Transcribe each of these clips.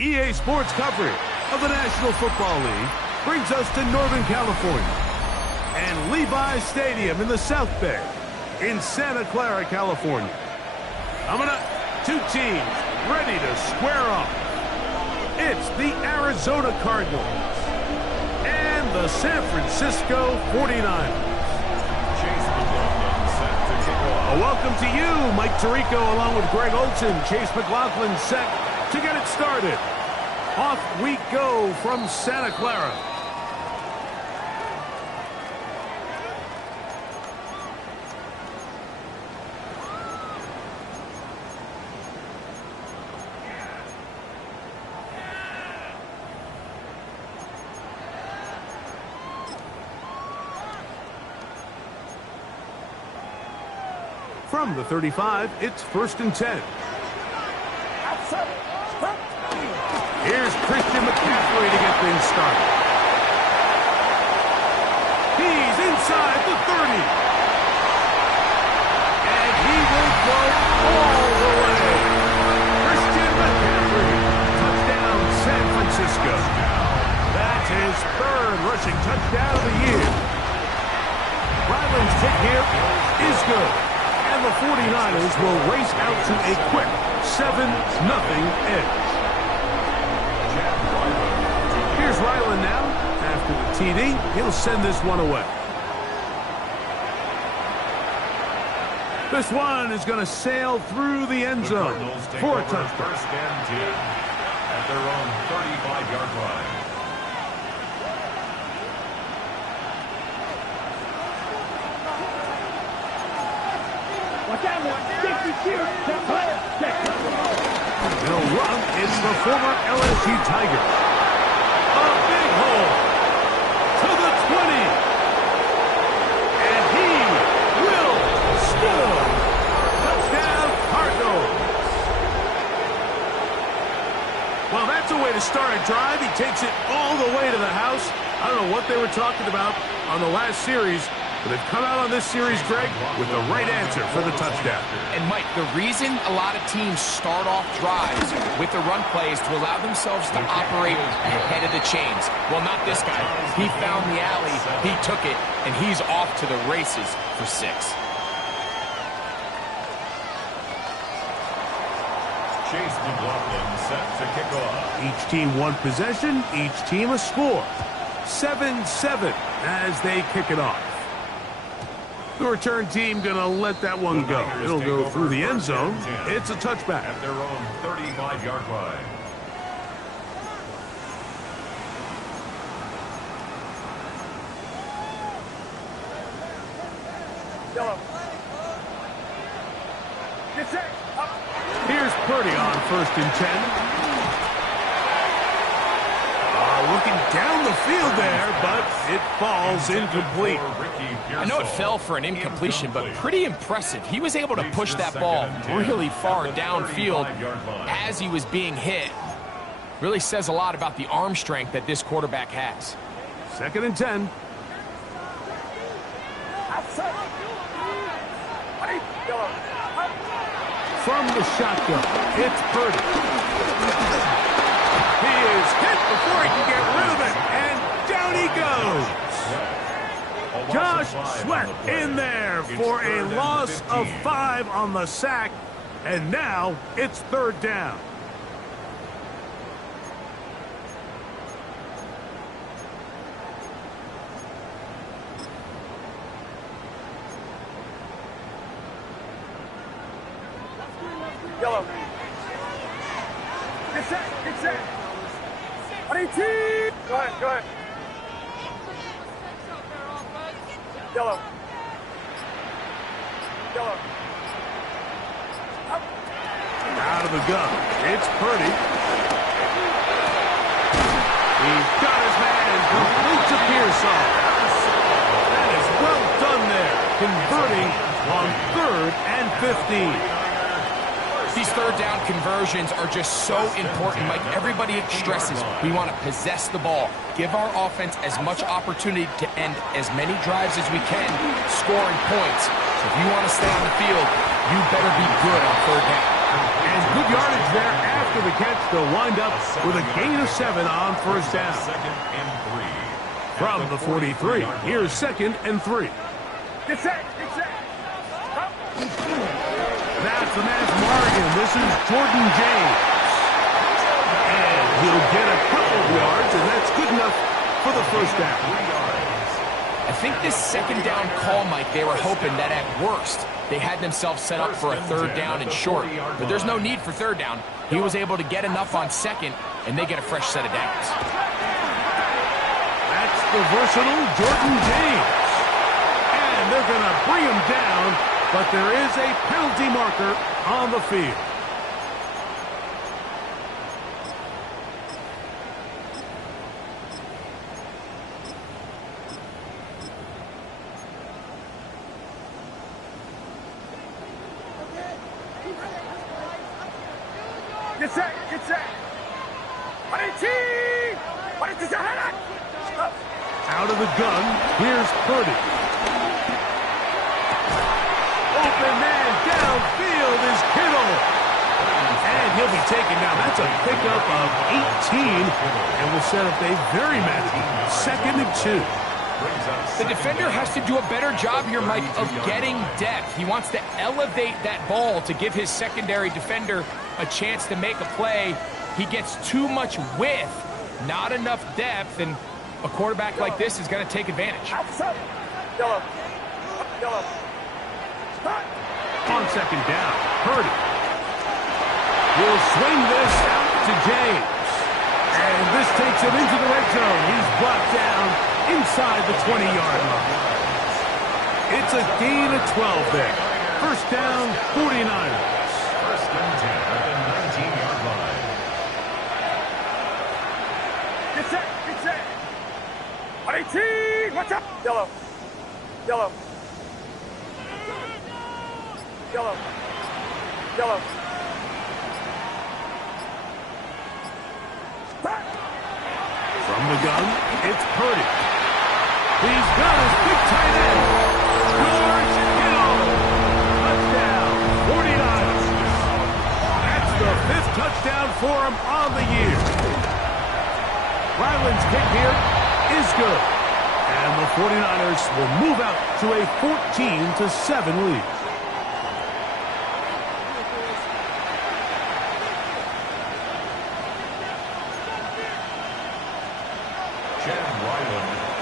EA Sports coverage of the National Football League brings us to Northern California and Levi's Stadium in the South Bay in Santa Clara, California. Coming up, two teams ready to square off. It's the Arizona Cardinals and the San Francisco 49ers. Welcome to you, Mike Tirico, along with Greg Olson. Chase McLaughlin set to get it started. Off we go from Santa Clara. From the 35, it's 1st and 10. Here's Christian McCaffrey to get things started. He's inside the 30. And he will go all the way. Christian McCaffrey. Touchdown, San Francisco. That's his 3rd rushing touchdown of the year. Ryland's kick here is good. And the 49ers will race out to a quick 7-0 edge. Here's Ryland now. After the TD, he'll send this one away. This one is going to sail through the end zone for a touchdown. 1st and 10 at their own 35-yard line. They'll run. It's the former LSU Tiger. A big hole to the 20. And he will score. Touchdown, Cardinals. Well, that's a way to start a drive. He takes it all the way to the house. I don't know what they were talking about on the last series, but they've come out on this series, Greg, with the right answer for the touchdown. And, Mike, the reason a lot of teams start off drives with the run play is to allow themselves to operate ahead of the chains. Well, not this guy. He found the alley, he took it, and he's off to the races for 6. Chase McLaughlin set to kick off. Each team one possession, each team a score. 7-7 as they kick it off. The return team going to let that one go. It'll go through the end zone. It's a touchback. At their own 35-yard line. Here's Purdy on 1st and 10. Looking down the field there, but it falls incomplete. I know it fell for an incompletion, but pretty impressive. He was able to push that ball really far downfield as he was being hit. Really says a lot about the arm strength that this quarterback has. 2nd and 10. From the shotgun, it's Purdy. He is hit before he can get rid of it, and down he goes. Josh Sweat in there for a loss of 5 on the sack, and now it's 3rd down. Yellow. Get set, get set. 22. Go ahead, go ahead. Yellow. Yellow. Out of the gun. It's Purdy. He's got his man complete to Pearsall. That is well done there. Converting on 3rd and 15. These third down conversions are just so important. Like everybody stresses, we want to possess the ball, give our offense as much opportunity to end as many drives as we can, scoring points. So if you want to stay on the field, you better be good on third down. And good yardage there after the catch to wind up with a gain of 7 on first down. From the 43, here's 2nd and 3. Get set. Get set. That's the man's Morgan. This is Jordan James. And he'll get a couple of yards, and that's good enough for the first down. I think this second down call, Mike, they were hoping that at worst they had themselves set up for a third down and short. But there's no need for third down. He was able to get enough on second, and they get a fresh set of downs. That's the versatile Jordan James. And they're going to bring him down, but there is a penalty marker on the field. Get set. Get set. Out of the gun, here's Purdy. Open man downfield is Kittle. And he'll be taken down. That's a pickup of 18. And will set up a very manageable 2nd and 2. The defender has to do a better job here, Mike, of getting depth. He wants to elevate that ball to give his secondary defender a chance to make a play. He gets too much width, not enough depth, and a quarterback like this is going to take advantage. Yellow. On second down, Purdy will swing this out to James. And this takes him into the red zone. He's brought down inside the 20-yard line. It's a gain of 12 there. First down, 49ers. First and 10 at the 19-yard line. Get set. Get set. 18. Watch out. Yellow. From the gun, it's Purdy. He's got his big tight end. George Kittle. Touchdown, 49ers. That's the 5th touchdown for him on the year. Ryland's kick here is good. And the 49ers will move out to a 14-7 lead.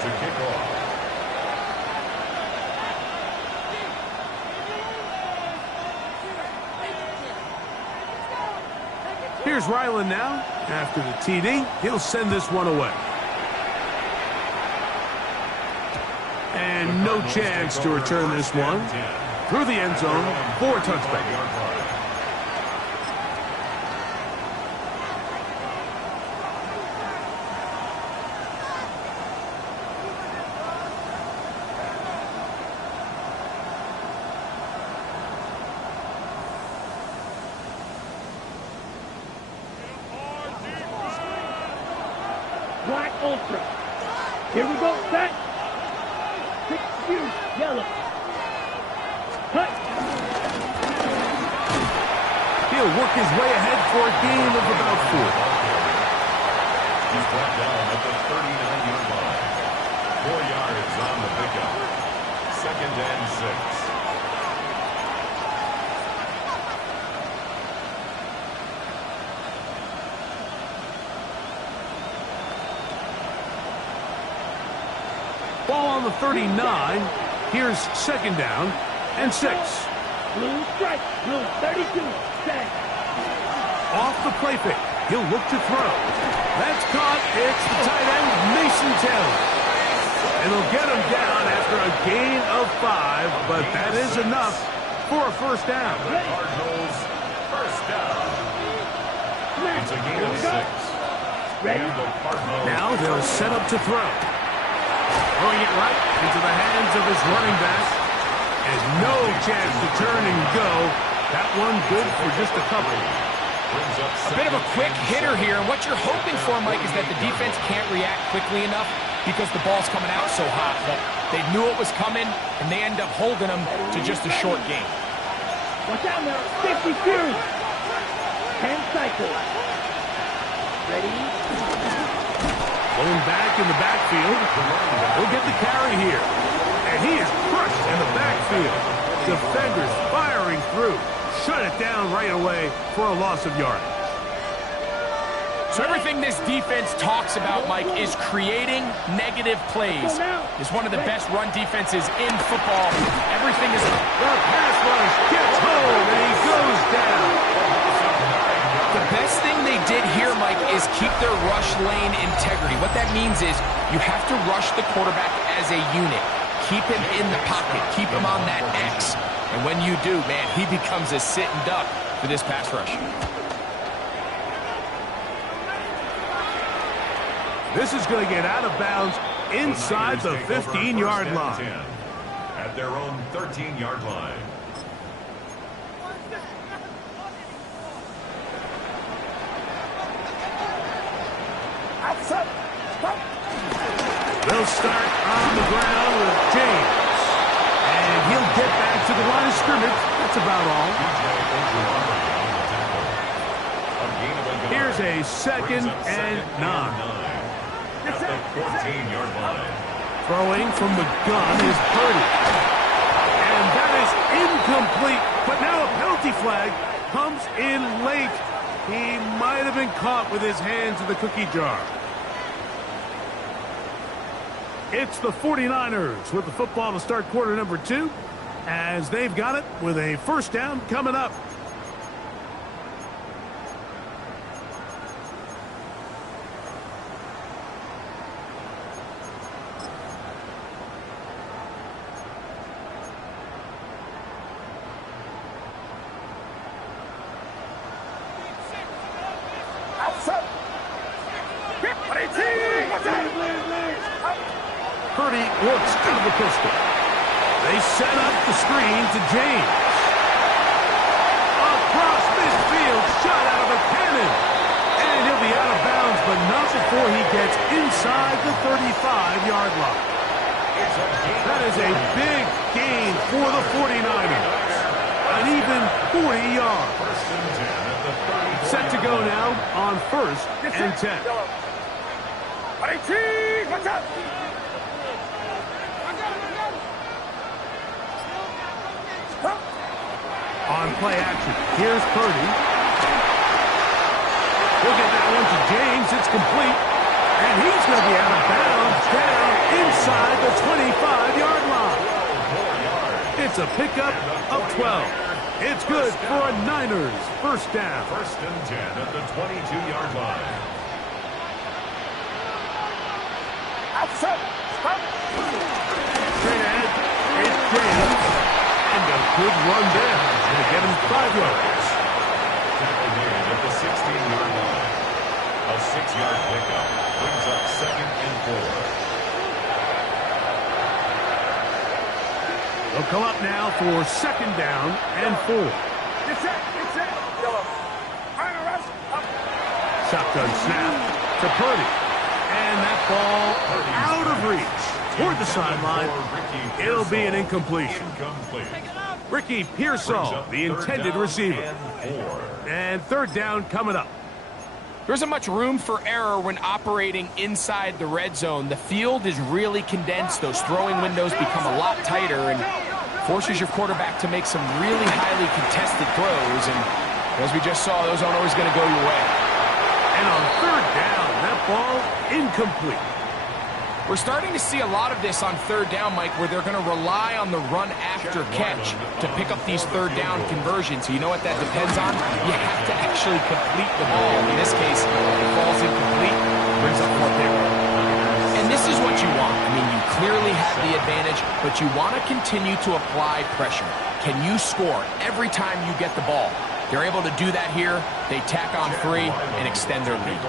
To kick off. Here's Ryland now. After the TD, he'll send this one away. And no chance to return this one through the end zone for a touchback. Black Ultra. Here we go. Set. 6-2. Yellow. Cut. He'll work his way ahead for a gain of about 4. He's brought down at the 39-yard line. 4 yards on the pickup. 2nd and 6. Ball on the 39. Here's 2nd down and 6. Blue strike. Blue 32. Set. Off the play fake. He'll look to throw. That's caught. It's the tight end, Mason Taylor. And he'll get him down after a gain of 5, but that is enough for a first down. The Cardinals first down. It's a gain of 6. Ready? Now they'll set up to throw. Throwing it right into the hands of his running back. And no chance to turn and go That one good for just a couple. A bit of a quick hitter here, and what you're hoping for, Mike, is that the defense can't react quickly enough because the ball's coming out so hot. But they knew it was coming, and they end up holding them to just a short game. Watch out now. 52. 10 cycles. Ready? Going back in the backfield. He'll get the carry here. And he is crushed in the backfield. Defenders firing through. Shut it down right away for a loss of yardage. So everything this defense talks about, Mike, is creating negative plays. It's one of the best run defenses in football. Everything is... The pass rush gets home, and he goes down. The best thing they did here, Mike, is keep their rush lane integrity. What that means is you have to rush the quarterback as a unit. Keep him in the pocket. Keep him on that X. And when you do, man, he becomes a sitting duck for this pass rush. This is going to get out of bounds inside the 15-yard line. At their own 13-yard line. They'll start on the ground with James. And he'll get back to the line of scrimmage. That's about all. Here's a 2nd and 9. At the 14-yard line. Throwing from the gun is Purdy. And that is incomplete. But now a penalty flag comes in late. He might have been caught with his hands in the cookie jar. It's the 49ers with the football to start quarter number 2, as they've got it with a first down coming up. Purdy works out of the pistol. They set up the screen to James. Across midfield, shot out of a cannon. And he'll be out of bounds, but not before he gets inside the 35-yard line. That is a big gain for the 49ers. An even 40 yards. Set to go now on 1st and 10. Watch out! On play action, here's Purdy. He'll get that one to James. It's complete. And he's going to be out of bounds down inside the 25-yard line. It's a pickup of 12. It's good for a Niners first down. 1st and 10 at the 22-yard line. Straight ahead, it's James. And a good run there. Going to get him 5 yards. Tackle made at the 16-yard line. A 6-yard pickup brings up 2nd and 4. They'll come up now for 2nd down and 4. Shotgun snap to Purdy. And that ball out of reach toward the sideline. It'll be an incompletion. Ricky Pearsall, the intended receiver. And 3rd down coming up. There isn't much room for error when operating inside the red zone. The field is really condensed. Those throwing windows become a lot tighter and forces your quarterback to make some really highly contested throws. And as we just saw, those aren't always going to go your way. And on 3rd down, that ball incomplete. We're starting to see a lot of this on 3rd down, Mike, where they're going to rely on the run after catch to pick up these 3rd down conversions. So you know what that depends on? You have to actually complete the ball. In this case, it falls incomplete, brings up 4th down. And this is what you want. I mean, you clearly have the advantage, but you want to continue to apply pressure. Can you score every time you get the ball? They're able to do that here. They tack on 3 and extend their lead.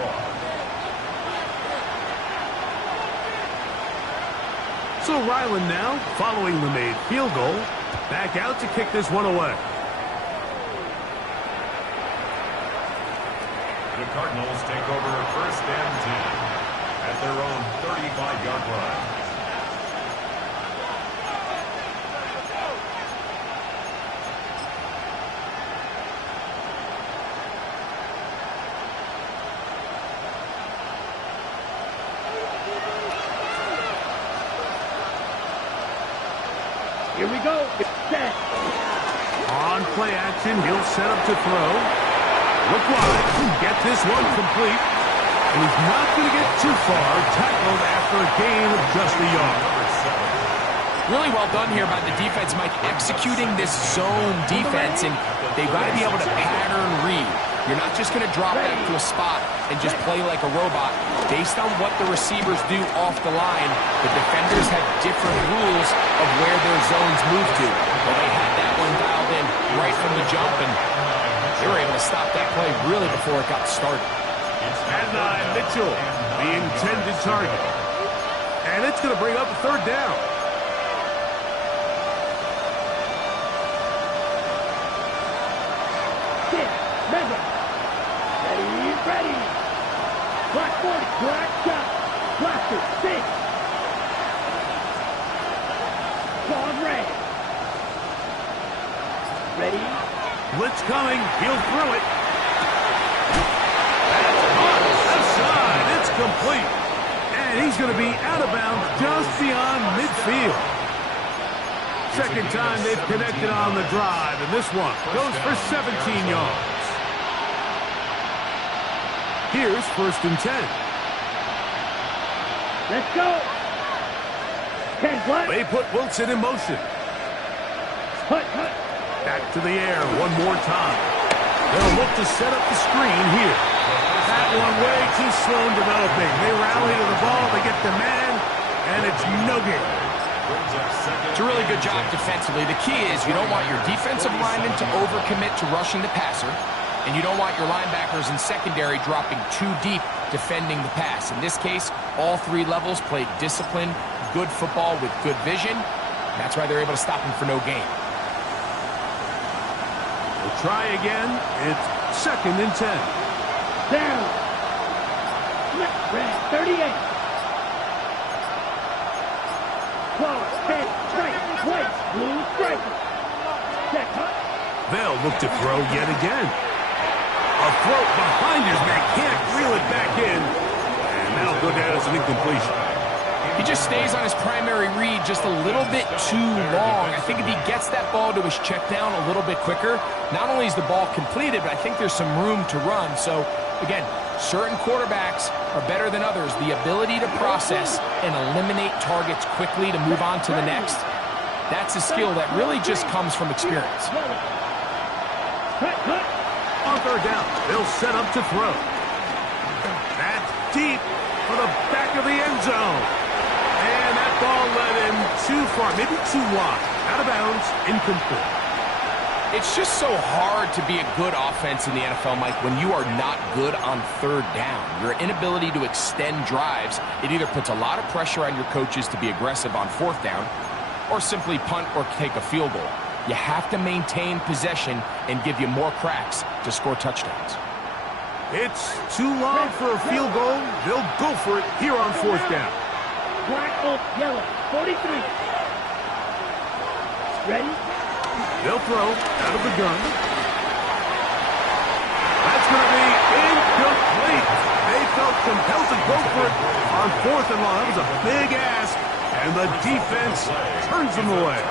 So Ryland now, following the made field goal, back out to kick this one away. The Cardinals take over first and 10 at their own 35-yard line. Here we go. It's set. On play action, he'll set up to throw. Look wide. Get this one complete. And he's not going to get too far. Tackled after a gain of just a yard. Really well done here by the defense, Mike, executing this zone defense, and they've got to be able to pattern read. You're not just going to drop back to a spot and just play like a robot. Based on what the receivers do off the line, the defenders have different rules of where their zones move to. Well, they had that one dialed in right from the jump, and they were able to stop that play really before it got started. And Mitchell, the intended target. And it's going to bring up a third down. Ready. Black 40, black shot. Blaster, 6. Claw red. Ready. Blitz coming. He'll throw it. That's on left side. It's complete. And he's going to be out of bounds just beyond midfield. Second time they've connected on the drive, and this one goes for 17 yards. Here's first and 10. Let's go. 10 black. They put Wilson in motion. Hut. Back to the air one more time. They'll look to set up the screen here. That one way too slow in developing. They rally to the ball, they get the man, and it's no gain. It's a really good job defensively. The key is you don't want your defensive linemen to overcommit to rushing the passer, and you don't want your linebackers in secondary dropping too deep defending the pass. In this case, all three levels played disciplined, good football with good vision. That's why they're able to stop him for no gain. We'll try again. It's second and 10. Down. Red, 38. Claw, head, strike, white, blue, stripe. Check, They'll look to throw yet again. A throw behind his man, can't reel it back in. And that'll go down as an incompletion. He just stays on his primary read just a little bit too long. I think if he gets that ball to his check down a little bit quicker, not only is the ball completed, but I think there's some room to run. So, again, certain quarterbacks are better than others. The ability to process and eliminate targets quickly to move on to the next, that's a skill that really just comes from experience. On third down, they'll set up to throw. That's deep for the back of the end zone. And that ball led him too far, maybe too wide. Out of bounds, incomplete. It's just so hard to be a good offense in the NFL, Mike, when you are not good on third down. Your inability to extend drives, it either puts a lot of pressure on your coaches to be aggressive on fourth down or simply punt or take a field goal. You have to maintain possession and give you more cracks to score touchdowns. It's too long for a field goal. They'll go for it here on fourth down. black, oak, yellow, 43. Ready? They'll throw out of the gun. That's going to be incomplete. They felt compelled to go for it on fourth and long. That was a big ask, and the defense turns them away.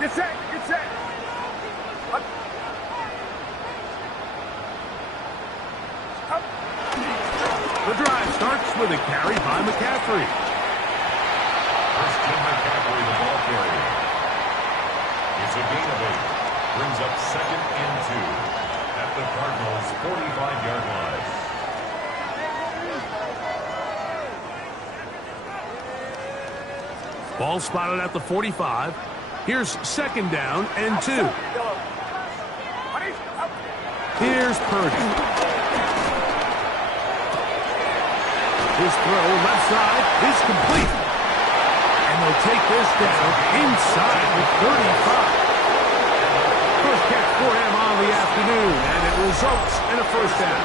Get set, get set. Up. Up. The drive starts with a carry by McCaffrey. First Jim McCaffrey, the ball carrier. It's a gain of 8. Brings up second and 2 at the Cardinals' 45-yard line. Ball spotted at the 45. Here's second down and 2. Here's Purdy. His throw left side is complete. And they'll take this down inside the 35. First catch for him on the afternoon, and it results in a first down.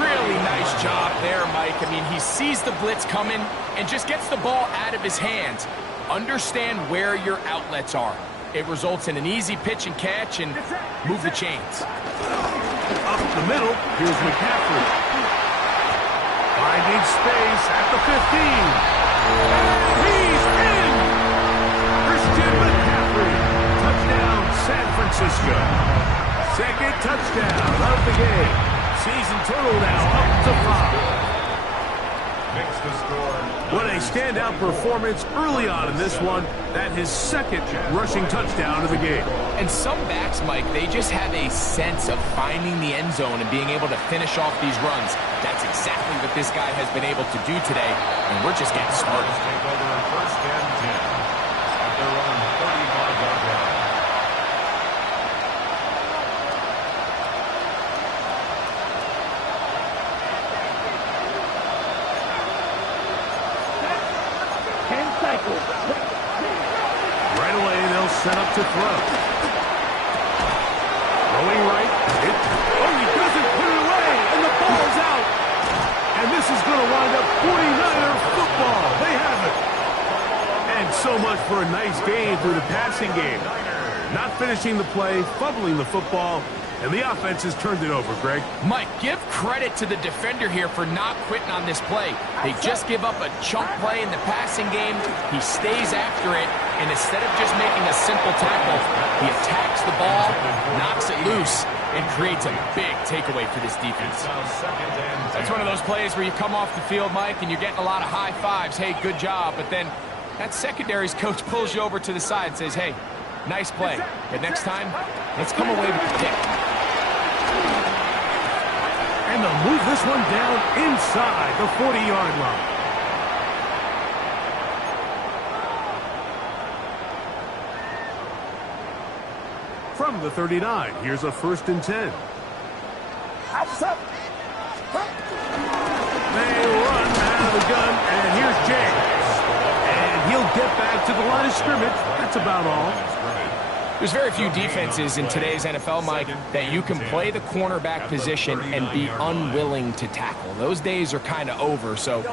Really nice job there, Mike. I mean, he sees the blitz coming and just gets the ball out of his hands. Understand where your outlets are. It results in an easy pitch and catch and move the chains. Up the middle, here's McCaffrey. Finding space at the 15. He's in! Christian McCaffrey. Touchdown, San Francisco. Second touchdown of the game. Season total now up to 5. Makes the score. What a standout performance early on in this one. That his second rushing touchdown of the game. And some backs, Mike, they just have a sense of finding the end zone and being able to finish off these runs. That's exactly what this guy has been able to do today, and we're just getting started. Take over first and 10 at their own 35-yard line. Right away, they'll set up to throw. Going right. He doesn't put it away, and the ball's out. And this is going to wind up 49er football. They have it. And so much for a nice game through the passing game. Not finishing the play, fumbling the football, and the offense has turned it over, Greg. Mike, give credit to the defender here for not quitting on this play. They just give up a chunk play in the passing game. He stays after it, and instead of just making a simple tackle, he attacks the ball, knocks it loose, and creates a big takeaway for this defense. That's one of those plays where you come off the field, Mike, and you're getting a lot of high fives. Hey, good job. But then that secondary's coach pulls you over to the side and says, hey, nice play. But next time, let's come away with the pick. And they'll move this one down inside the 40-yard line. From the 39, here's a first and 10. They run out of the gun, and here's James. And he'll get back to the line of scrimmage. That's about all. There's very few defenses in today's NFL, Mike, that you can play the cornerback position and be unwilling to tackle. Those days are kind of over, so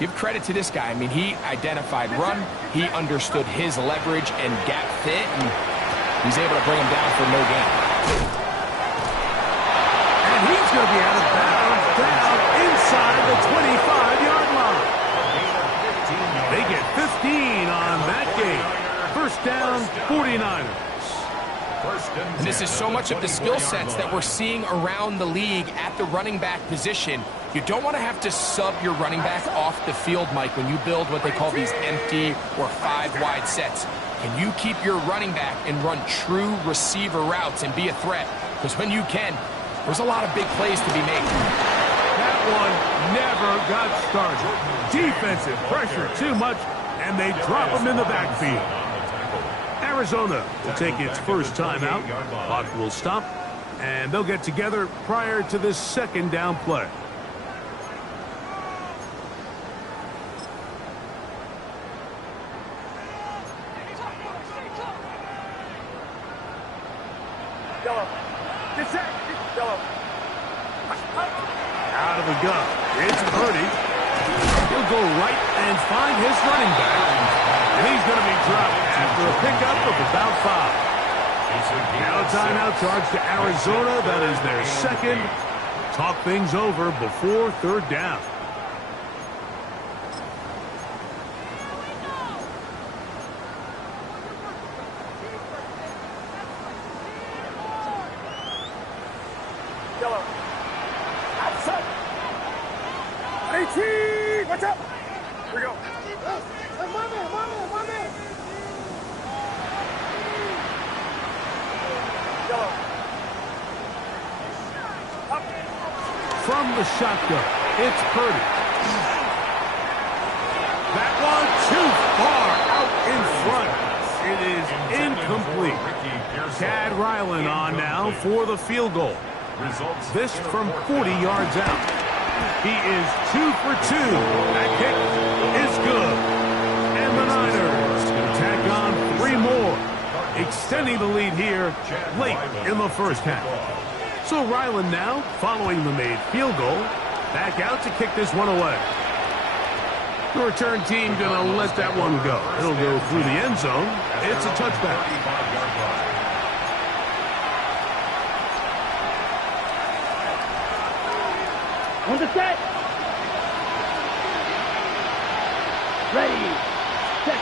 give credit to this guy. I mean, he identified run, he understood his leverage and gap fit, and he's able to bring him down for no gain. And he's going to be out of bounds down inside the 25-yard line. They get 15 on that game. First down, 49ers. And this is so much of the skill sets that we're seeing around the league at the running back position. You don't want to have to sub your running back off the field, Mike, when you build what they call these empty or 5-wide sets. Can you keep your running back and run true receiver routes and be a threat? Because when you can, there's a lot of big plays to be made. That one never got started. Defensive pressure too much, and they drop him in the backfield. Arizona will take its first time out. Clock will stop, and they'll get together prior to this second down play. Out of the gun. It's Purdy. He'll go right and find his running back. And he's going to be dropped after a pickup of about 5. Now a timeout charge to Arizona. That is their second. Talk things over before third down. Watch out! Here we go. From the shotgun, it's Purdy. That one too far out in front. It is incomplete. Chad Ryland on now for the field goal. This from 40 yards out. He is 2 for 2. That kick is good. And the Niners extending the lead here late in the first half. So Ryland now, following the made field goal, back out to kick this one away. The return team going to let that one go. It'll go through the end zone. It's a touchback. On the set. Ready. Set.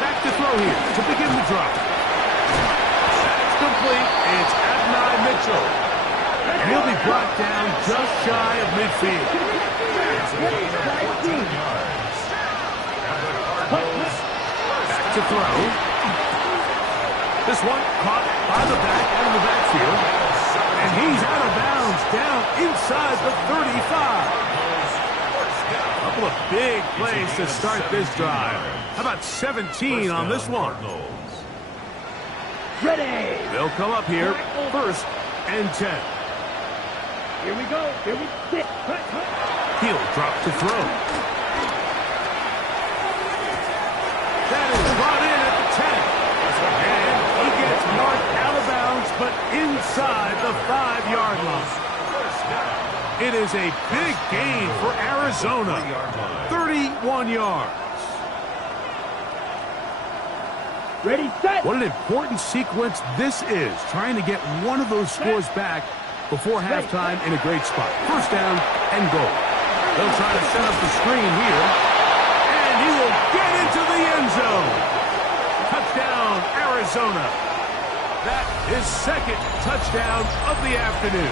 Back to throw here to begin the drive. That's complete. It's Adonai Mitchell. And he'll be brought down just shy of midfield. Back to throw. This one caught by the back out of the backfield. And he's out of bounds down inside the 35. A couple of big plays to start this drive. How about 17 on this one? Ready. They'll come up here, 1st and 10. Here we go. Here we sit. He'll drop to throw. That is brought in at the 10. And he gets marked out of bounds, but inside the 5-yard line. It is a big gain for Arizona. 31 yards. Ready, set. What an important sequence this is, trying to get one of those scores back before halftime in a great spot. 1st down and goal. They'll try to set up the screen here. And he will get into the end zone. Touchdown, Arizona. That is 2nd touchdown of the afternoon.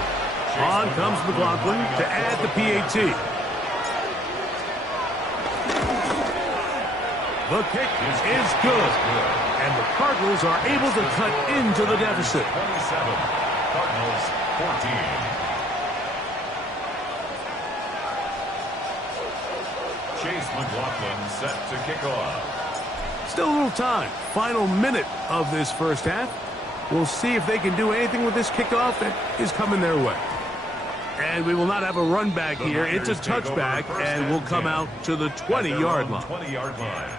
On comes McLaughlin to add the PAT. The kick is good. And the Cardinals are able to cut into the deficit. 27, Cardinals 14. Chase McLaughlin set to kick off. Still a little time. Final minute of this first half. We'll see if they can do anything with this kickoff that is coming their way. And we will not have a run back here. It's a touchback, and we'll come out to the 20-yard line. 20-yard line.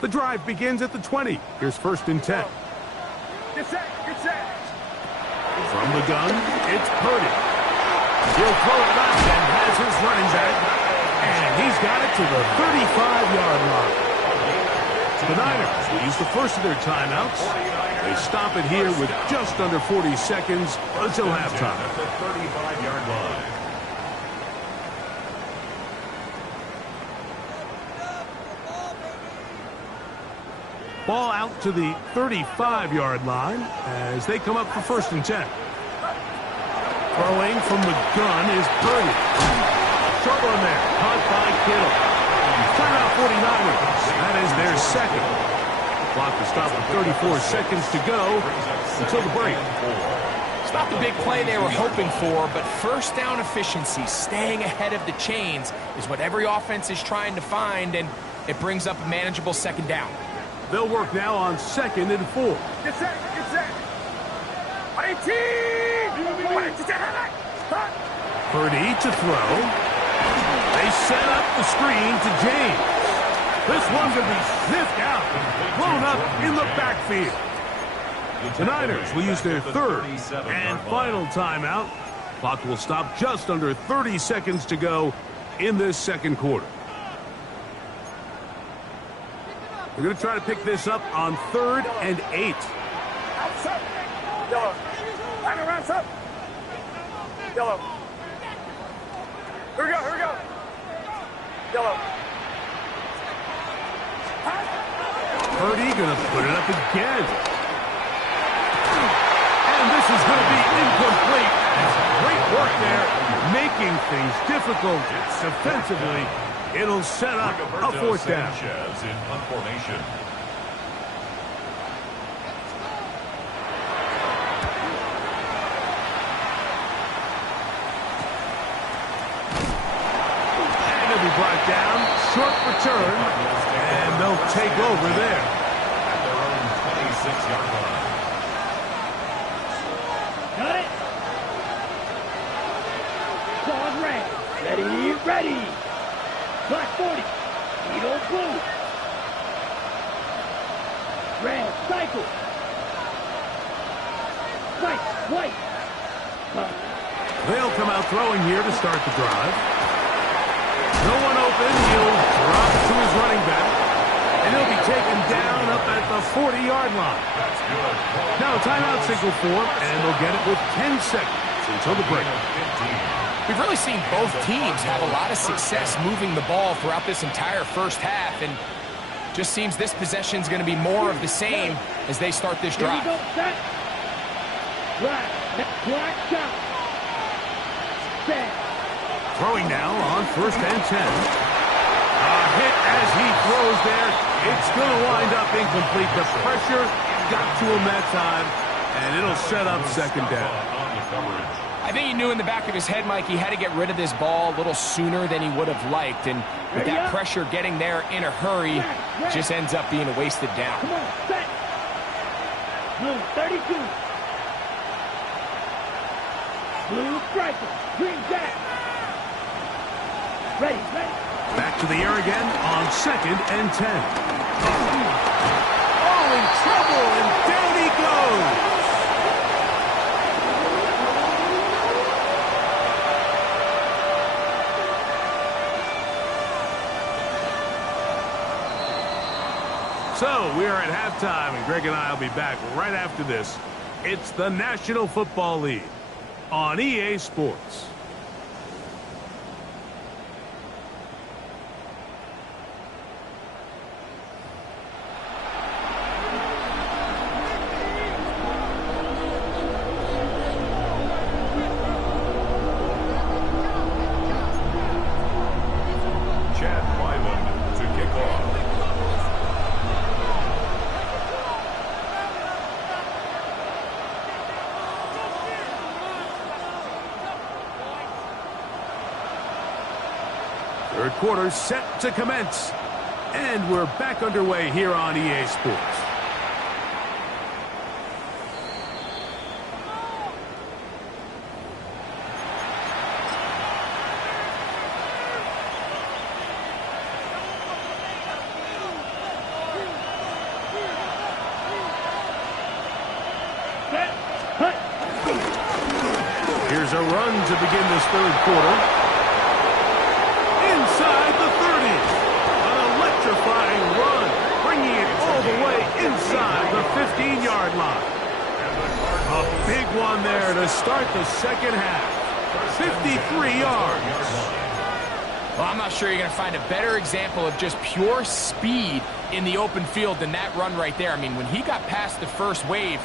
The drive begins at the 20. Here's 1st and 10. Get set. Get set. From the gun, it's Purdy. He'll throw it left and has his running back. And he's got it to the 35-yard line. The Niners will use the first of their timeouts. They stop it here with just under 40 seconds until halftime. At the 35-yard line. Ball out to the 35-yard line as they come up for 1st and 10. Throwing from the gun is Purdy. Trouble in there. Caught by Kittle. Timeout 49ers. That is their 2nd. Clock to stop with 34 seconds to go until the break. It's not the big play they were hoping for, but 1st down efficiency, staying ahead of the chains, is what every offense is trying to find, and it brings up a manageable 2nd down. They'll work now on 2nd and 4. Get set. Get set. 18. Purdy to throw. They set up the screen to James. This one's going to be sniffed out, blown up in the backfield. The Niners will use their 3rd and final timeout. Clock will stop just under 30 seconds to go in this 2nd quarter. We're going to try to pick this up on 3rd and 8. Outside. Yellow. Line around up. Yellow. Here we go. Here we go. Yellow. Purdy going to put it up again. And this is going to be incomplete. Great work there, making things difficult defensively. It'll set up a 4th down. Sanchez in punt formation. And he'll be brought down. Short return. And they'll take over there. At their own 26-yard line. Got it. Ball ready. Ready, ready. Ready. Black 40. Needle blue. Red cycle. White. They'll come out throwing here to start the drive. No one open. He'll drop to his running back. And he'll be taken down up at the 40-yard line. That's good. Now timeout signal for, and they'll get it with 10 seconds until the break. 15. We've really seen both teams have a lot of success moving the ball throughout this entire first half, and just seems this possession's going to be more of the same as they start this drive. Here we go, set. Black shot. Set. Throwing now on 1st and 10. A hit as he throws there. It's going to wind up incomplete. The pressure got to him that time, and it'll set up 2nd down. On the coverage. I think he knew in the back of his head, Mike, he had to get rid of this ball a little sooner than he would have liked, and with that pressure getting there in a hurry, it just ends up being a wasted down. Come on, set. Blue 32. Blue striker. Green jack. Ready. Back to the air again on 2nd and 10. Oh, in trouble, and down he goes. So, we are at halftime, and Greg and I will be back right after this. It's the National Football League on EA Sports. Third quarter set to commence. And we're back underway here on EA Sports. Here's a run to begin this third quarter. Inside the 30. An electrifying run, bringing it all the way inside the 15-yard line. A big one there to start the second half. 53 yards. Well, I'm not sure you're going to find a better example of just pure speed in the open field than that run right there. I mean, when he got past the first wave,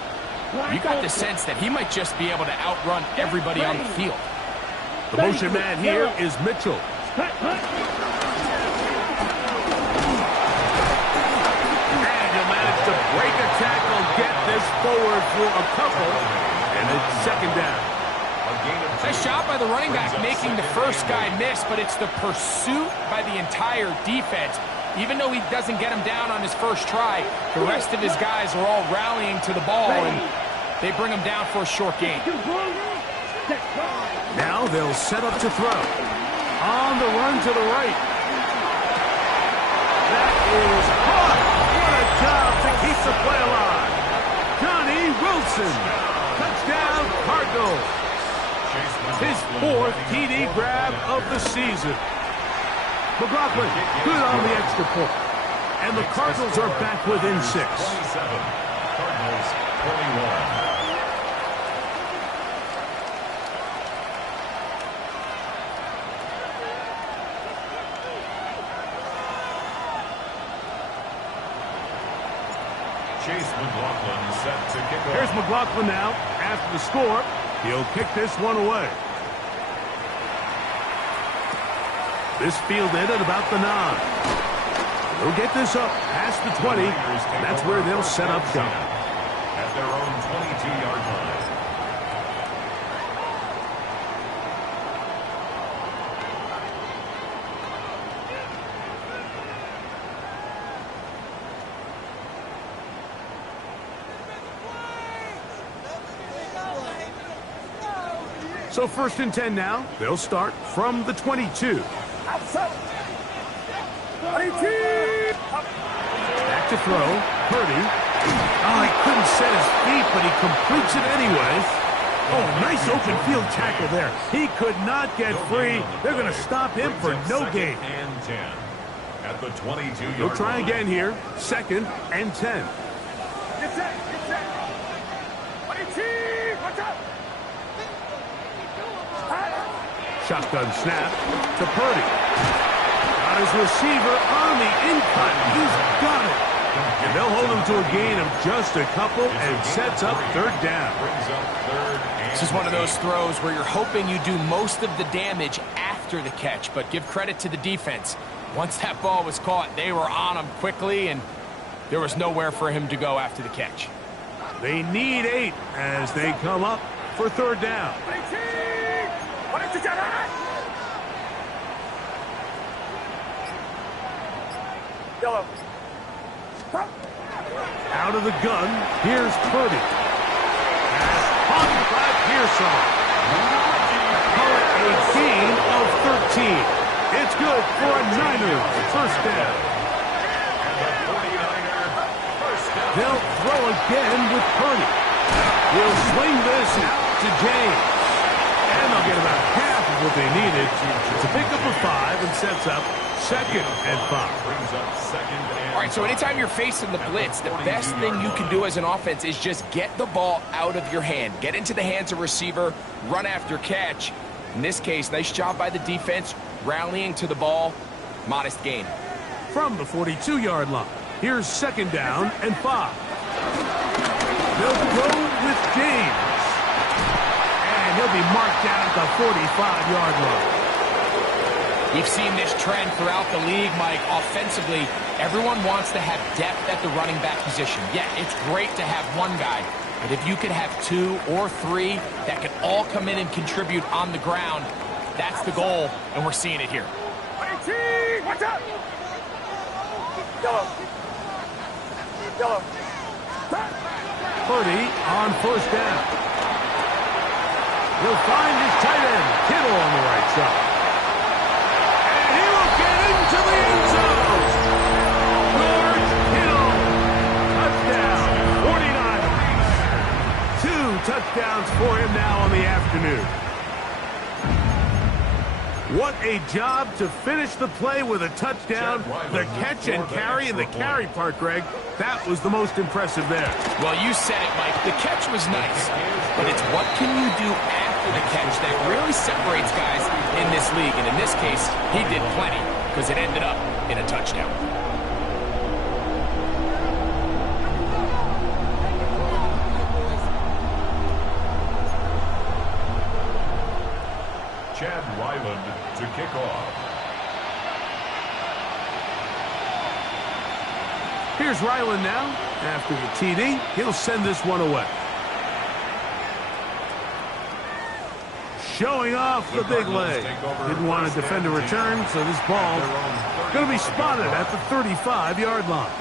you got the sense that he might just be able to outrun everybody on the field. The motion man here is Mitchell. And he'll manage to break a tackle, get this forward for a couple, and it's second down. Nice shot by the running back making the first guy miss, but it's the pursuit by the entire defense. Even though he doesn't get him down on his first try, the rest of his guys are all rallying to the ball, and they bring him down for a short gain. Now they'll set up to throw. On the run to the right. That is caught. What a job to keep the play alive. Johnny Wilson. Touchdown, Cardinals. His 4th TD grab of the season. McLaughlin, good on the extra point. And the Cardinals are back within 6. 27. Cardinals 21. Chase McLaughlin set to kick off. Here's McLaughlin now. After the score, he'll kick this one away. This fielded at about the 9. They'll get this up past the 20. That's where they'll set up shop. At their own 22-yard line. So 1st and 10 now. They'll start from the 22. Back to throw. Purdy. Oh, he couldn't set his feet, but he completes it anyway. Oh, nice open field tackle there. He could not get free. They're going to stop him for no gain. And 10 at the 22-yard We'll try line. again here. 2nd and 10. Get set. Watch out. Shotgun snap to Purdy. Got his receiver on the in-cut. He's got it. And they'll hold him to a gain of just a couple and sets up 3rd down. Brings up 3rd and This is one of those throws where you're hoping you do most of the damage after the catch, but give credit to the defense. Once that ball was caught, they were on him quickly, and there was nowhere for him to go after the catch. They need 8 as they come up for 3rd down. Yellow. Out of the gun, here's Purdy. Pass caught by Pearson. Call it a gain of 13. It's good for a Niners 1st down. They'll throw again with Purdy. He'll swing this out to James. And they'll get about half of what they needed to pick up a 5 and sets up 2nd and 5. brings up 2nd and All right, so anytime you're facing the blitz, the best thing you can do as an offense is just get the ball out of your hand. Get into the hands of receiver, run after catch. In this case, nice job by the defense, rallying to the ball. Modest gain. From the 42-yard line, here's 2nd down and 5. They'll go with James. And he'll be marked down at the 45-yard line. We've seen this trend throughout the league, Mike. Offensively, everyone wants to have depth at the running back position. Yeah, it's great to have one guy, but if you could have 2 or 3 that can all come in and contribute on the ground, that's the goal, and we're seeing it here. Watch out. Yellow. Purdy on 1st down. He'll find his tight end, Kittle, on the right side. And he will get into the end zone. George Kittle. Touchdown, 49ers. 2 touchdowns for him now on the afternoon. What a job to finish the play with a touchdown. The catch and carry, and the carry part, Greg, that was the most impressive there. Well, you said it, Mike. The catch was nice, but it's what can you do after the catch that really separates guys in this league. And in this case, he did plenty because it ended up in a touchdown. Chad Ryland to kick off. Here's Ryland now. After the TD, he'll send this one away. Showing off the big leg. Didn't want to defend a return, so this ball going to be spotted at the 35-yard line.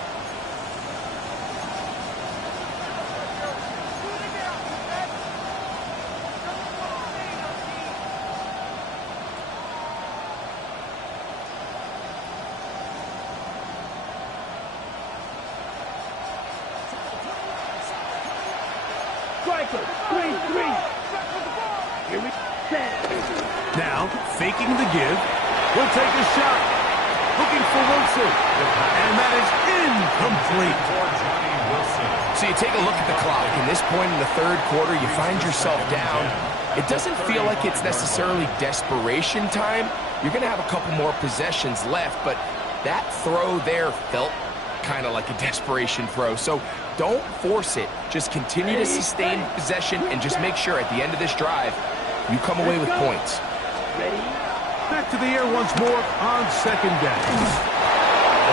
Now, faking the give. He'll take a shot. Looking for Wilson. And that is incomplete. So you take a look at the clock. In this point in the 3rd quarter, you find yourself down. It doesn't feel like it's necessarily desperation time. You're going to have a couple more possessions left, but that throw there felt kind of like a desperation throw. So don't force it. Just continue to sustain possession and just make sure at the end of this drive, you come away with points. Back to the air once more on 2nd down.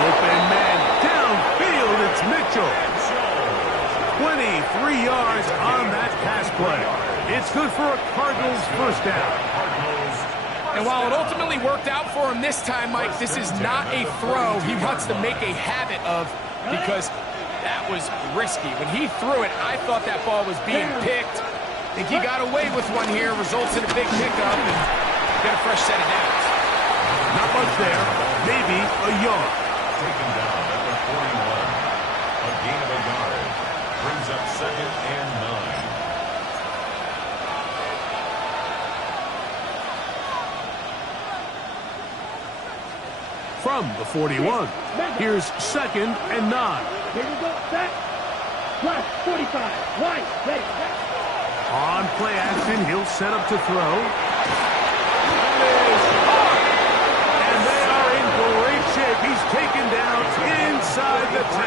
Open man downfield. It's Mitchell. 23 yards on that pass play. It's good for a Cardinals 1st down. And while it ultimately worked out for him this time, Mike, this is not a throw he wants to make a habit of because that was risky. When he threw it, I thought that ball was being picked. I think he got away with one here, results in a big pickup, and get a fresh set of downs. Not punt there, maybe a yard. Taken down at the 41. A gain of a yard. Brings up 2nd and 9. From the 41, here's 2nd and 9. Here we go. Set. Left. 45. Right. Ready. On play action, he'll set up to throw. And they are in great shape. He's taken down inside the 10.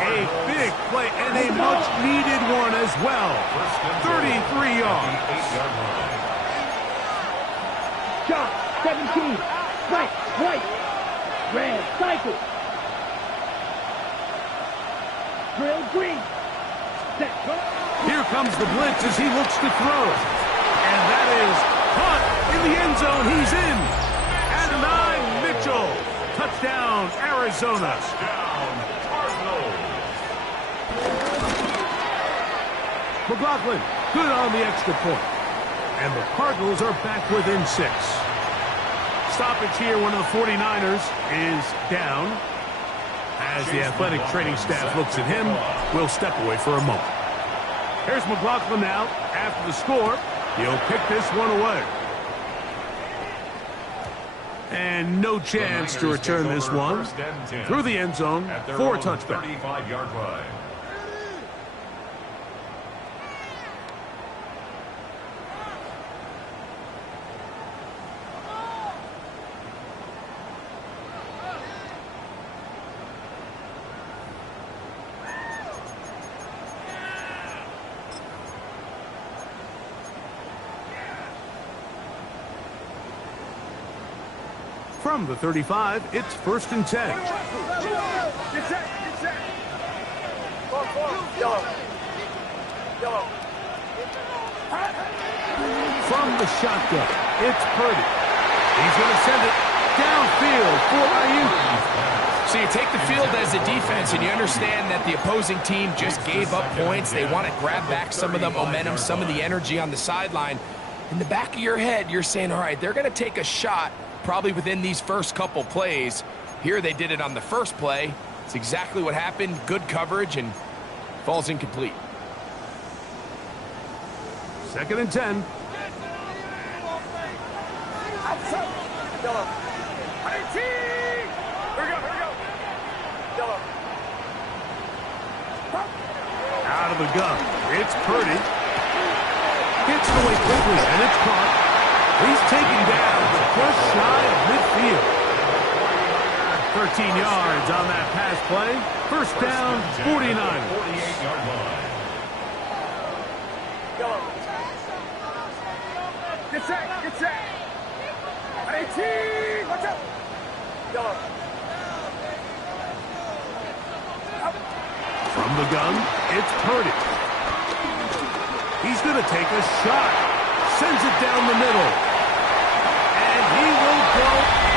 A big play and a much-needed one as well. 33 yards. 8-yard line. Shot. 17. Right. Right. Red. Cycle. Drill green. Set. Go. Here comes the blitz as he looks to throw. And that is caught in the end zone. He's in. At 9, Mitchell. Touchdown, Arizona. Down, Cardinals. McLaughlin, good on the extra point. And the Cardinals are back within 6. Stoppage here, one of the 49ers is down. As the athletic training staff looks at him, we'll step away for a moment. Here's McLaughlin now. After the score, he'll pick this one away. And no chance to return this one through the end zone for a touchback. 35-yard line. From the 35, it's 1st and 10. Get set. Get set. Yellow. Yellow. From the shotgun, it's Purdy. He's going to send it downfield for Ayuk. So you take the field as a defense, and you understand that the opposing team just gave up points. They want to grab back some of the momentum, some of the energy on the sideline. In the back of your head, you're saying, all right, they're going to take a shot probably within these first couple plays. Here they did it on the first play. It's exactly what happened. Good coverage, and falls incomplete. 2nd and 10. Yellow. 18. Here we go. Yellow. Out of the gun, it's Purdy. Gets it away quickly, and it's caught. He's taken down just shy of midfield. 13 yards on that pass play. 1st down, 49ers. 48-yard line. Yellow. Get set. Get set. 18. Watch out. Yellow. From the gun, it's Purdy. He's going to take a shot. Sends it down the middle. And he will go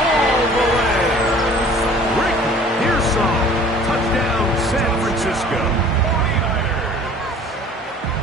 all the way. Rick Pearson. Touchdown, San Francisco.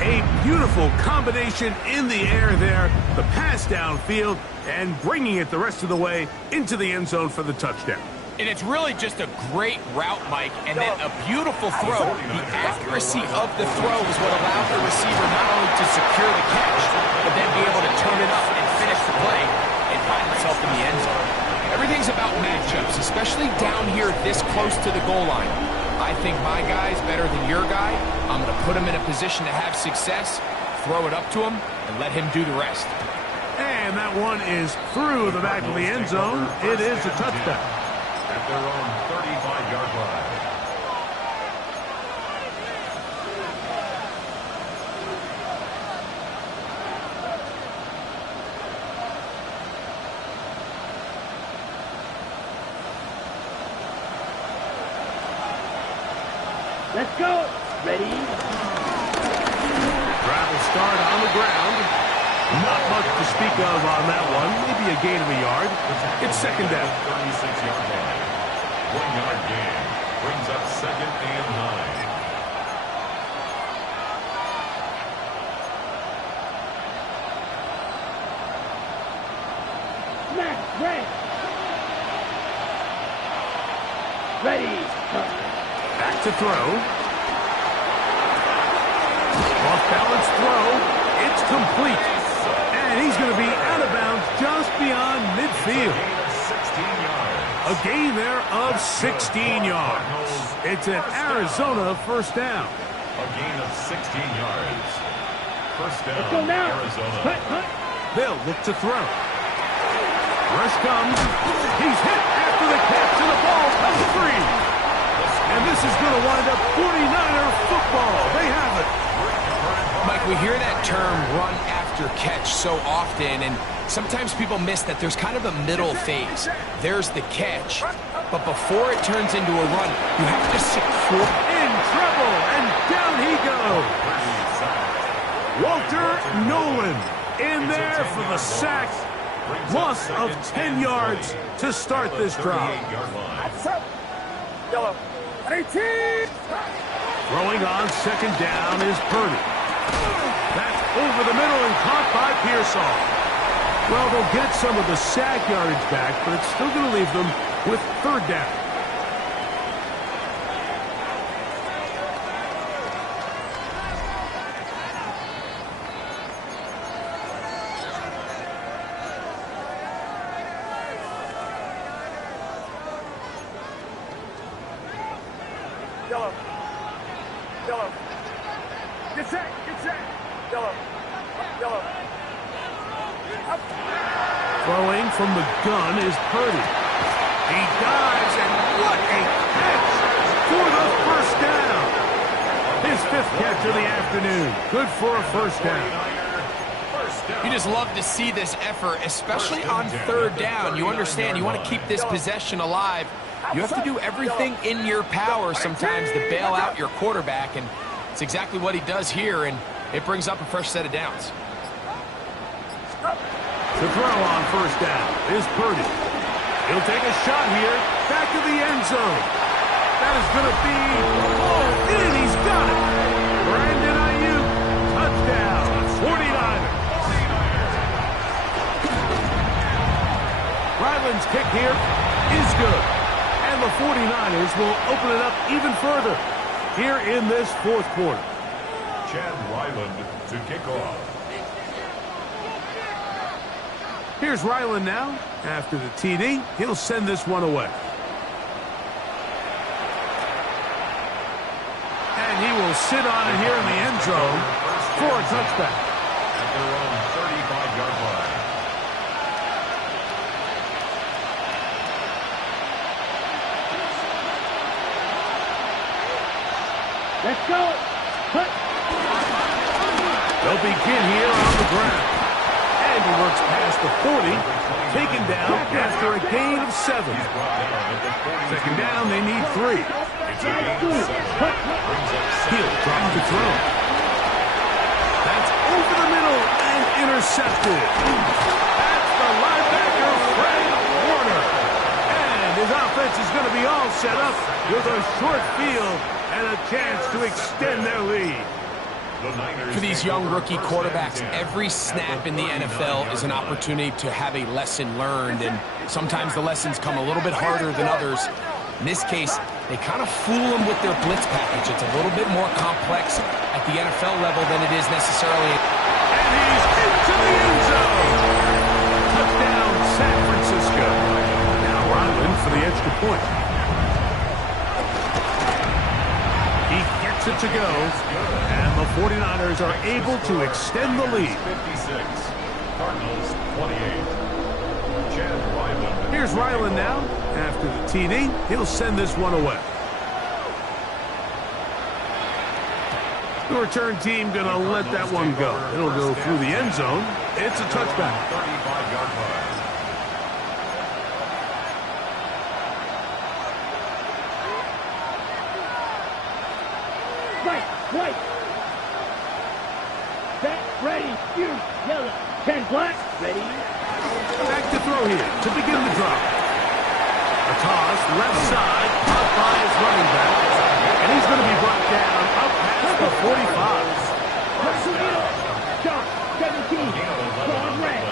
A beautiful combination in the air there. The pass downfield and bringing it the rest of the way into the end zone for the touchdown. And it's really just a great route, Mike, and then a beautiful throw. The accuracy of the throw is what allowed the receiver not only to secure the catch, but then be able to turn it up and finish the play and find himself in the end zone. Everything's about matchups, especially down here this close to the goal line. I think my guy's better than your guy. I'm going to put him in a position to have success, throw it up to him, and let him do the rest. And that one is through the back of the end zone. It is a touchdown. At their own 35-yard line. Let's go. Ready? Drive will start on the ground. Not much to speak of on that one. Maybe a gain of a yard. It's 2nd down. 36-yard line. 1-yard gain. Brings up 2nd and 9. Smash. Red. Ready. Back to throw. Off-balance throw. It's complete. And he's going to be out of bounds just beyond midfield. A gain there of 16 yards. It's an Arizona first down. A gain of 16 yards. First down, Arizona. They'll look to throw. Rush comes. He's hit after the catch, and the ball comes free. And this is going to wind up 49er football. They have it. Mike, we hear that term run after catch so often, and sometimes people miss that there's kind of a middle phase. There's the catch, but before it turns into a run, you have to secure. In trouble, and down he goes. Walter Nolan in there for the sack. Loss of 10 yards to start this drive. Yellow. 18. Throwing on second down is Purdy. That's over the middle and caught by Pearsall. Well, they'll get some of the sack yardage back, but it's still going to leave them with third down. Yellow. Yellow. Get set. Get set. Yellow. Yellow. Throwing from the gun is Purdy. He dives, and what a catch for the first down. His fifth catch of the afternoon. Good for a first down. You just love to see this effort, especially on third down. You understand, you want to keep this possession alive. You have to do everything in your power sometimes to bail out your quarterback, and it's exactly what he does here, and it brings up a fresh set of downs. The throw on first down is Purdy. He'll take a shot here, back to the end zone. That is going to be, in, he's got it. Brandon Ayuk, touchdown, 49ers. Ryland's kick here is good. And the 49ers will open it up even further here in this fourth quarter. Chad Ryland to kick off. Here's Ryland now. After the TD, he'll send this one away. And he will sit on it here in the end zone for a touchback. At their own 35-yard line. Let's go. They'll begin here on the ground. And he works past the 40, taken down after a gain of 7. Second down, they need 3. He'll drop the throw. That's over the middle and intercepted. That's the linebacker, Fred Warner. And his offense is going to be all set up with a short field and a chance to extend their lead. For these young rookie quarterbacks, every snap in the NFL is an opportunity to have a lesson learned, and sometimes the lessons come a little bit harder than others. In this case, they kind of fool them with their blitz package. It's a little bit more complex at the NFL level than it is necessarily. And he's into the end zone. Touchdown, San Francisco. Now Ryland for the extra point. He gets it to go. And the 49ers are able to extend the lead. 56. Cardinals 28. Chad Ryland. Here's Ryland now. After the TD, he'll send this one away. The return team going to let that one go. It'll go through the end zone. It's a touchback. 35-yard line. Right. Set, ready, shoot, yellow. 10 black, ready. Back to throw here to begin the drop. A toss, left side, up by his running back. And he's going to be brought down up past the 45. Shot, 17, guard red.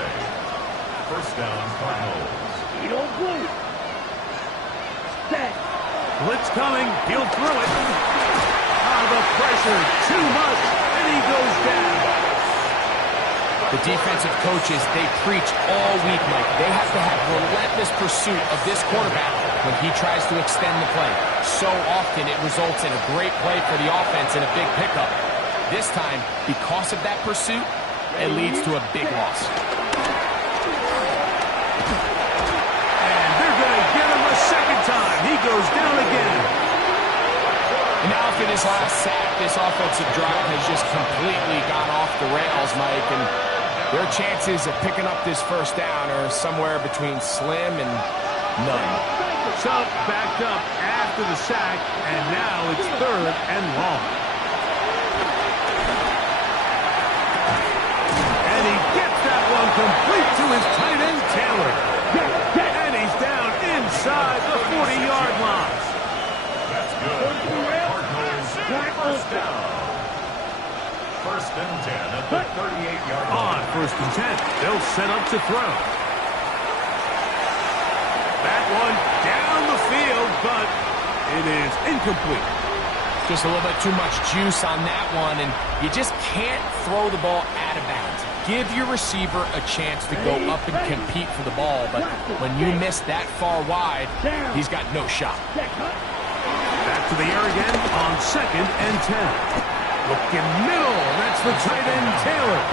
First down, Cardinals. Edo blue. Set, Blitz coming. He'll throw it. Ah, the pressure. Too much. And he goes down. The defensive coaches, they preach all week, Mike. They have to have relentless pursuit of this quarterback when he tries to extend the play. So often it results in a great play for the offense and a big pickup. This time, because of that pursuit, it leads to a big loss. And they're going to get him a second time. He goes down again. And now for this last sack, this offensive drive has just completely gone off the rails, Mike. And their chances of picking up this first down are somewhere between slim and none. So backed up after the sack, and now it's 3rd and long. And he gets that one complete to his tight end, Taylor. And he's down inside the 40-yard line. That's good. Cardinals, first down. 1st and 10 at the 38-yard line. On 1st and 10, they'll set up to throw. That one down the field, but it is incomplete. Just a little bit too much juice on that one, and you just can't throw the ball out of bounds. Give your receiver a chance to go up and compete for the ball, but when you miss that far wide, he's got no shot. Back to the air again on 2nd and 10. Looking middle, that's the tight end, Taylor.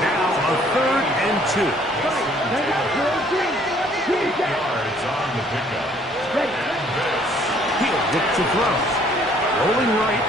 Now a 3rd and 2. 8 yards on the pickup. He'll look to throw. Rolling right.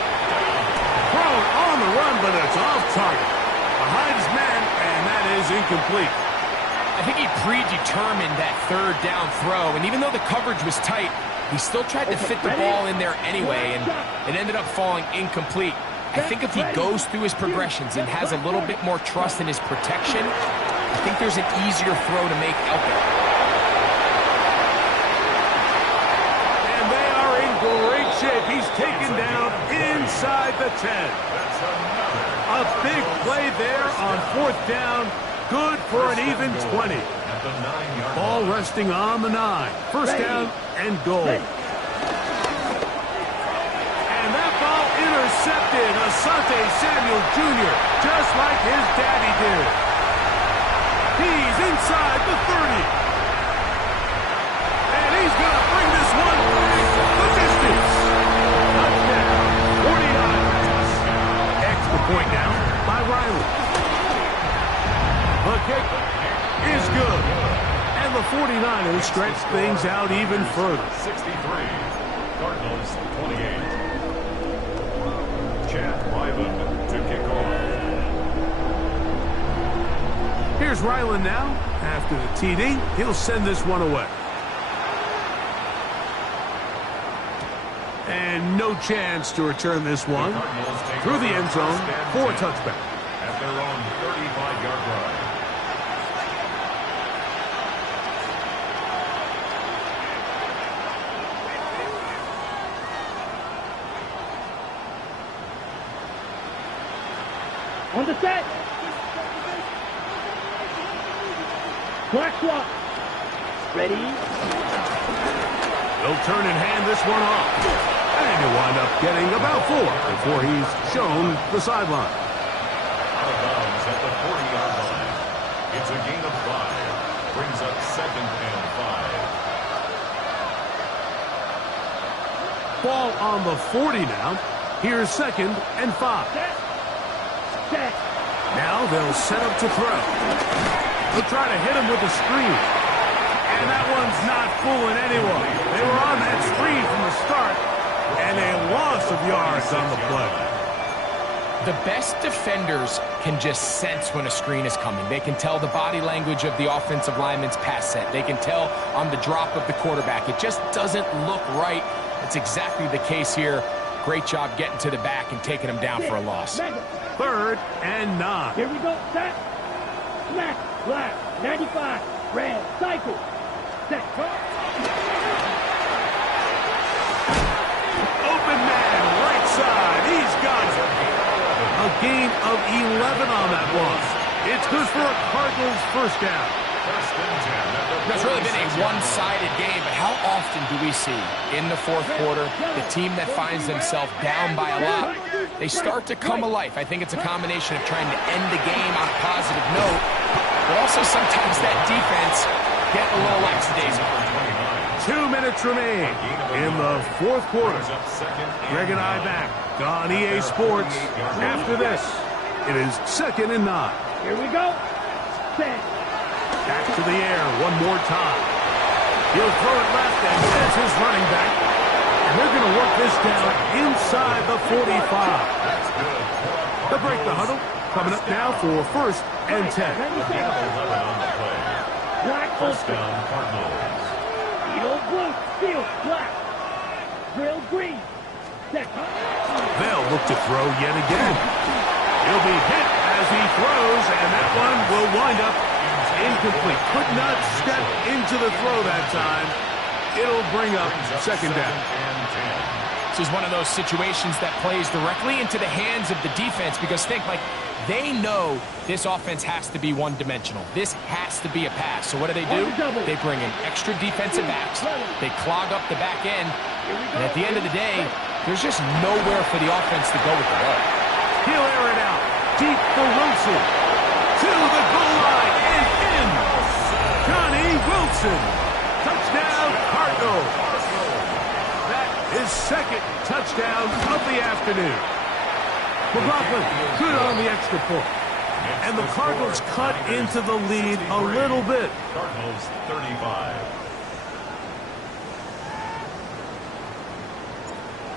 Thrown on the run, but it's off target. Behind his man, and that is incomplete. I think he predetermined that 3rd down throw, and even though the coverage was tight, he still tried to fit the ball in there anyway, and it ended up falling incomplete. I think if he goes through his progressions and has a little bit more trust in his protection, I think there's an easier throw to make out there. And they are in great shape. He's taken down inside the 10. A big play there on 4th down. Good for an even 20. Ball resting on the 9. 1st down and goal. And that ball intercepted. Asante Samuel Jr., just like his daddy did. He's inside the 30. And he's going to bring this one the distance. Touchdown, 49. Extra point now by Riley. The kick is good. And the 49ers stretch things out even further. 63. Cardinals 28. Chad Ryland to kick off. Here's Ryland now. After the TD, he'll send this one away. And no chance to return this one through the end zone for a touchback. At their own 35-yard line. On the set. Black swap. Ready. They'll turn and hand this one off. And he'll wind up getting about 4 before he's shown the sideline. Out of bounds at the 40-yard line. It's a gain of 5. Brings up 2nd and 5. Ball on the 40 now. Here's 2nd and 5. Set. Now they'll set up to throw. They'll try to hit him with a screen. And that one's not fooling anyone. They were on that screen from the start, and a loss of yards on the play. The best defenders can just sense when a screen is coming. They can tell the body language of the offensive lineman's pass set. They can tell on the drop of the quarterback. It just doesn't look right. It's exactly the case here. Great job getting to the back and taking him down for a loss. 3rd and 9. Here we go. Set. Smack. Black. 95. Red. Cycle. Set. Open man, right side. He's got it. A gain of 11 on that one. It's good for a Cardinals first down. First and 10 at the It's really been a 46-yard line. one-sided game, but how often do we see in the fourth quarter the team that finds themselves down by a lot, they start to come alive? I think it's a combination of trying to end the game on a positive note, but also sometimes that defense get a little lackadaisical. 2 minutes remain in the fourth quarter. Brings up second Greg and I back on EA Sports. After this, it is 2nd and 9. Here we go. Set. Back to the air one more time. He'll throw it left, and there's his running back. And they're going to work this down inside the 45. They'll break the huddle. Coming up now for 1st and 10. Black First open. down, Cardinals. Steel blue. Steel black. Grill green. Set. They'll look to throw yet again. He'll be hit as he throws, and that one will wind up incomplete. Could not step into the throw that time. It'll bring up 2nd down. This is one of those situations that plays directly into the hands of the defense because think, like, they know this offense has to be one-dimensional. This has to be a pass. So what do? They bring in extra defensive backs. They clog up the back end. And at the end of the day, there's just nowhere for the offense to go with the ball. He'll air it out. Deep for Wilson. To the goal line and in. Johnny Wilson. Touchdown, Cardinals. That is 2nd touchdown of the afternoon. McLaughlin good on the extra point. And the Cardinals cut into the lead a little bit. Cardinals 35.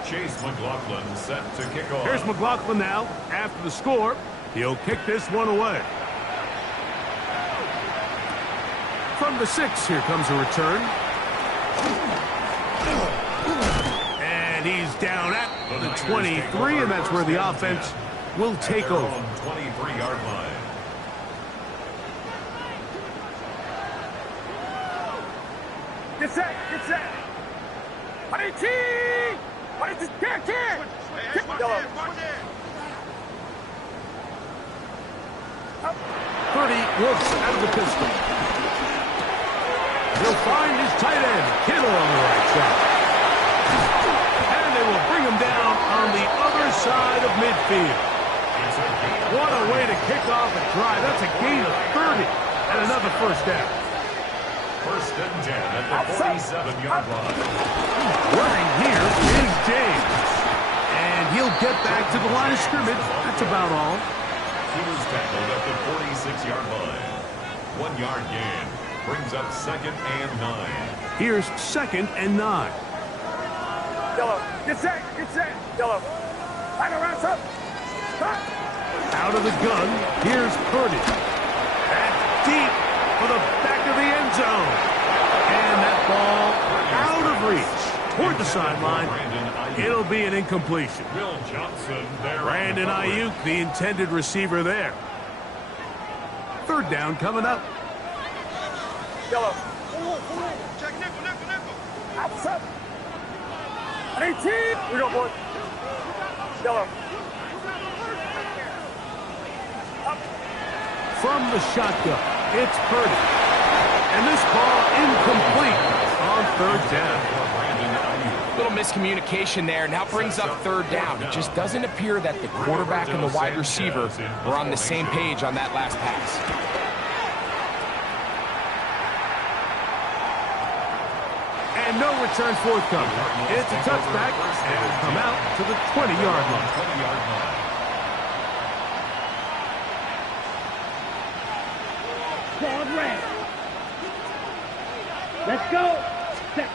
Chase McLaughlin set to kick off. Here's McLaughlin now. After the score, he'll kick this one away. From the 6, here comes a return. And he's down at the 23, and that's where the offense will take over. 23-yard line. Get set. Get set. Pariti. Pariti. Kick. Yellow. 30 looks out of the pistol. He'll find his tight end, Kittle, on the right side. And they will bring him down on the other side of midfield. What a way to kick off a drive. That's a gain of 30 and another 1st down. First and 10 at the 47-yard line. Running here is James. And he'll get back to the line of scrimmage. That's about all. He was tackled at the 46-yard line. 1-yard gain. Brings up 2nd and 9. Here's 2nd and 9. Yellow. Get set. Get set. Yellow. Line around up. Out of the gun, here's Purdy. That's deep for the back of the end zone. And that ball out of reach toward the sideline. It'll be an incompletion. Will Johnson there. Brandon Ayuk, the intended receiver there. 3rd down coming up. Yellow. Check nickel. Outside. 18. We go, boy. Yellow. From the shotgun, it's Purdy. And this ball incomplete on 3rd down. Little miscommunication there. Now brings up 3rd down. It just doesn't appear that the quarterback and the wide receiver were on the same page on that last pass. And no return forthcoming. It's a touchback, and it'll come out to the 20-yard line. Broad red. Let's go. Set.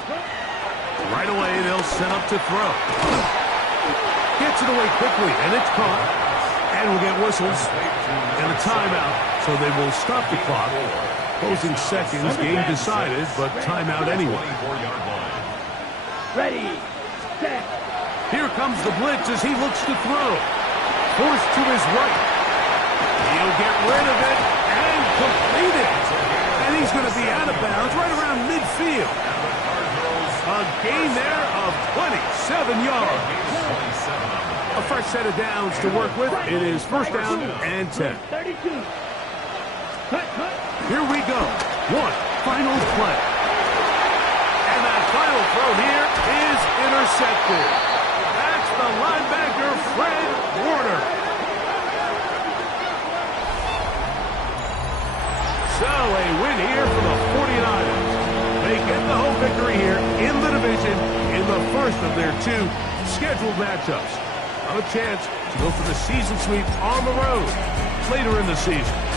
Right away, they'll set up to throw. Gets it away quickly, and it's caught. And we'll get whistles and a timeout, so they will stop the clock. Closing seconds, game decided, but timeout anyway. Ready. Set. Here comes the blitz as he looks to throw. Forced to his right. He'll get rid of it and complete it. And he's going to be out of bounds right around midfield. A gain there of 27 yards. A fresh set of downs to work with. It is 1st down and 10. 32. Cut. Here we go. One final play. And that final throw here is intercepted. That's the linebacker, Fred Warner. So a win here for the 49ers. They get the home victory here in the division in the first of their two scheduled matchups. A chance to go for the season sweep on the road later in the season.